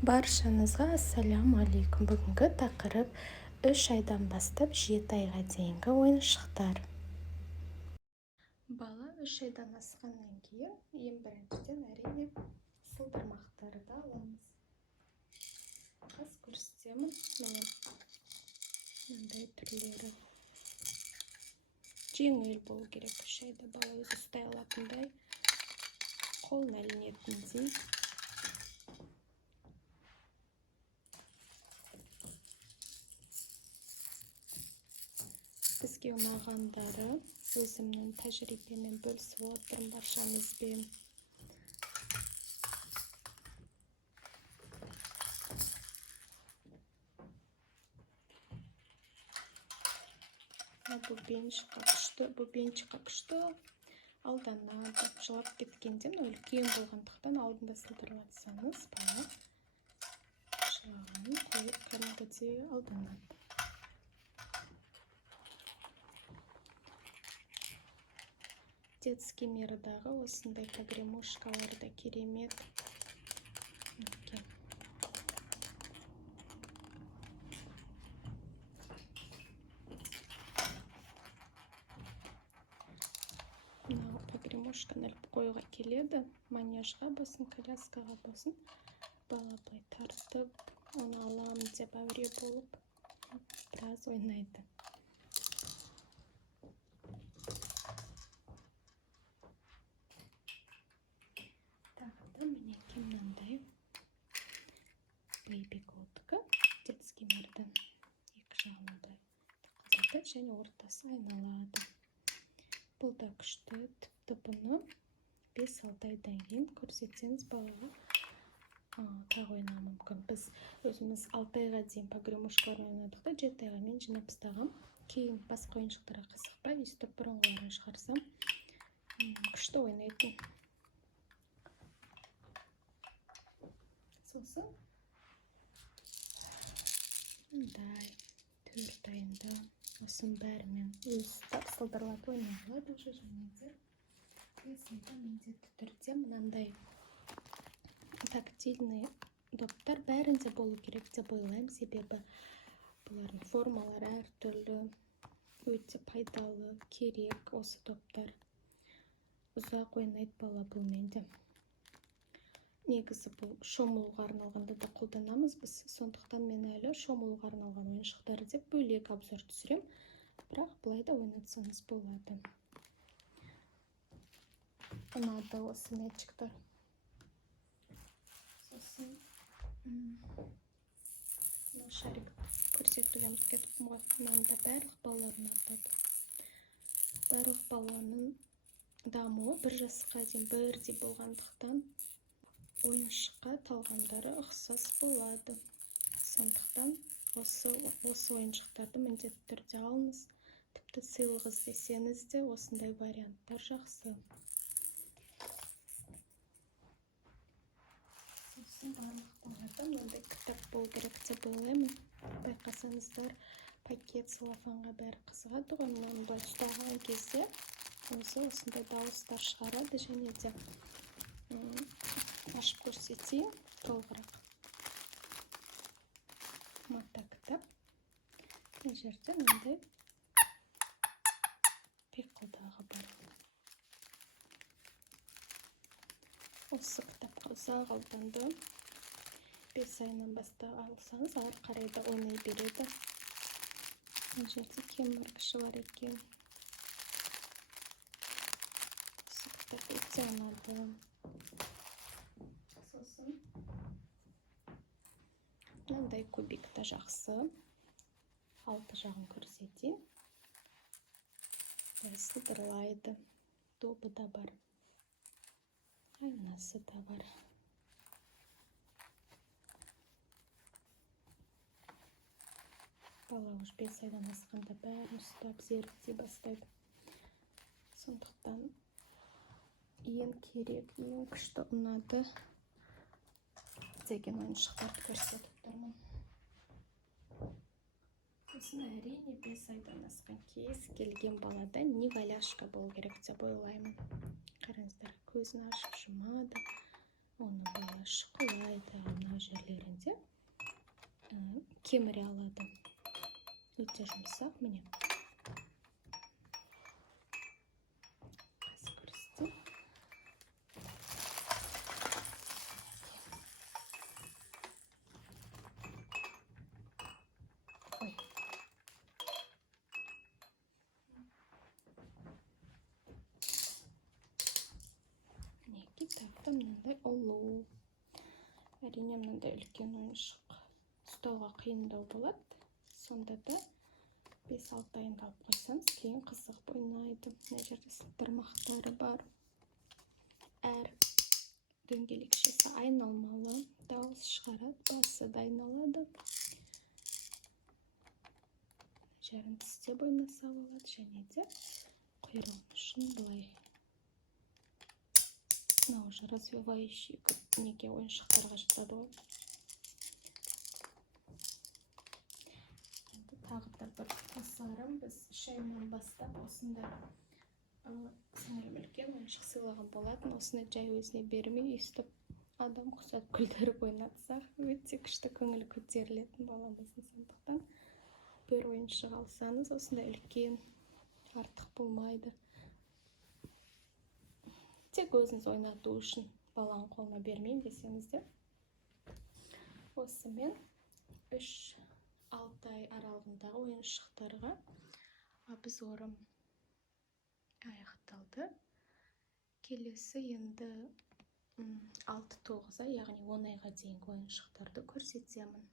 Баршаңызға ассаляму алейкум. Бүгінгі тақырып 3 айдан бастап 7 айға дейінгі ойыншықтар. Бала 3 айдан асқаннан кейін ең біріншіден әрине сылдырмақтарды аламыз. Қас көрсетемін. Мынандай түрлері. Жеңіл болу керек 3 айда бала өзі ұстай алатындай, қолына ілінетіндей. Бізге ұнағандары өзімнің тәжірибемен бөлісіп отырмын баршаңызбен. Бұл бенчикқа күшті алданады. Жылап кеткенде үлкен болғандықтан алдында сылдырлатсаңыз бала жылағанын қойып кәдімгідей алданады. Детский мирдағы осындай погремушкалар да керемет. Мынау погремушканы іліп қоюға келеді. Манежға болсын, коляскаға болсын. Бала былай тартып, оны аламын деп әуре болып, біраз ойнайды. Мінеке мынандай бейби колдығы детский мирдің екі жағында тақызады және ортасы айналады. Бұл да күшті, тіпті бұны 5-6 айдан кейін көрсетсеңіз балаға тағы ойнауы мүмкін. Біз өзіміз 6 айға дейін погремушкалар ойнадық та 7 айға мен жинап тастағам. Кейін басқа ойыншықтарға қызықпай, өстіп бұрынғыларын шығарсам, күшті ойнайтын. Сосын мындай 4 айында осының бәрімен өстіп сылдырлатып ойнауға уже және де 5 айда міндетті түрде мынандай тактильный доптар бәрінде болу керек деп ойлаймын, себебі бұлардың формалары әртүрлі, өте пайдалы, керек осы доптар. Ұзақ ойнайды бала бұлмен де. Негізі бұл шомылуға арналғанда да қолданамыз біз, сондықтан мен әлі шомылуға арналған ойыншықтар деп бөлек обзор түсірем, бірақ бұлай да ойнатсаңыз болады. Ұнады осы мячиктар. Сосын шарик көрсетуге ұмытып кеттім ғой. Мында барлық балалар ұнатады. Барлық баланың дамуы 1 жасқа дейін бірдей болғандықтан ойыншыққа талғамдары ұқсас болады. Сондықтан осы ойыншықтарды міндетті түрде алыңыз. Тіпті сыйлық іздесеңіз де осындай варианттар жақсы. Сосын барлық балаларда мынандай кітап болу керек деп ойлаймын. Байқасаңыздар, пакет целлофанға бәрі қызығады ғой. Мынаны былай ұстаған кезде өзі осындай дауыстар шығарады және де ашып көрсетейін толығырақ. Мата кітап. Мына жерде мынандай пиқылдағы бар. Осы кітапқа ұзақ алданды. 5 айынан бастап алсаңыз, ары қарай да ойнай береді. Мына жерде кеміргіші бар екен. Осы кітап өте ұнады. Сосын мынандай кубик та жақсы. 6 жағын көрсетейін. Сылдырлайды. Добы да бар. Айнасы да бар. Бала уж 5 айдан асқанда бәрін ұстап зерттей бастайды. Сондықтан ең керек, ең күшті ұнады деген ойыншықтарды көрсетіп тұрмын. Сосын әрине 5 айдан асқан кез келген балада неваляшка болу керек деп ойлаймын. Қараңыздар, көзін ашып жұмады, оны бала шұқылайды, мына жерлерін кеміре алады. Өте жұмсақ, міне. Қазір көрсетейін. Мінекей, тағы мынандай ұлу. Әрине мынандай үлкен ойыншық ұстауға қиындау болады. Сонда да 5-6 айында алып қойсаңыз, кейін қызық ойнайды. Мына жерде тармақтары бар. Әр дөңгелекшесі айналмалы, дауыс шығарады, басы да айналады. Жерін тістеп ойнаса болады, және де құйрығын үшін былай. Мынау уже развивающий неге ойыншықтарға жатады ғой. Енді тағы да бір қосарым, біз 3 айынан бастап осында сіңілім үлкен ойыншық сыйлаған болатын. Осыны жай өзіне бермей, өйстіп адам құсап күлдіріп ойнатсақ, өте күшті көңіл көтерілетін баламыздың. Сондықтан бір ойыншық алсаңыз, осында үлкен артық болмайды. Тек өзіңіз ойнату үшін баланың қолына бермейін десеңіз де. Осымен 3-6 ай аралығындағы ойыншықтарға обзорым аяқталды. Келесі енді 6-9 ай, яғни 10 айға дейінгі ойыншықтарды көрсетемін.